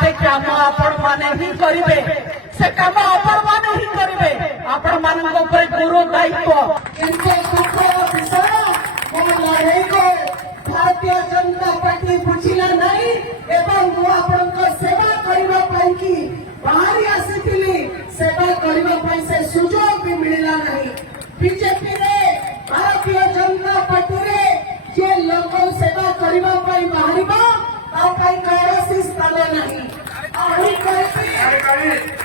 से काम आपण माने ही करिवे से काम आपण माने ही करिवे आपण मानक ऊपर गुरु दायित्व इनके दुख विषय वो लड़ाई को भारतीय जनता पार्टी बुझिला नहीं एवं वो आपण को सेवा करबा पई की बाहरी आसीथिली सेवा करबा पई से सुजोग भी मिलला नहीं बीजेपी रे भारतीय जनता पार्टी रे जे लोक सेवा करबा पई बाहरिबा ता पई कौरसी स्थान नहीं आही कहि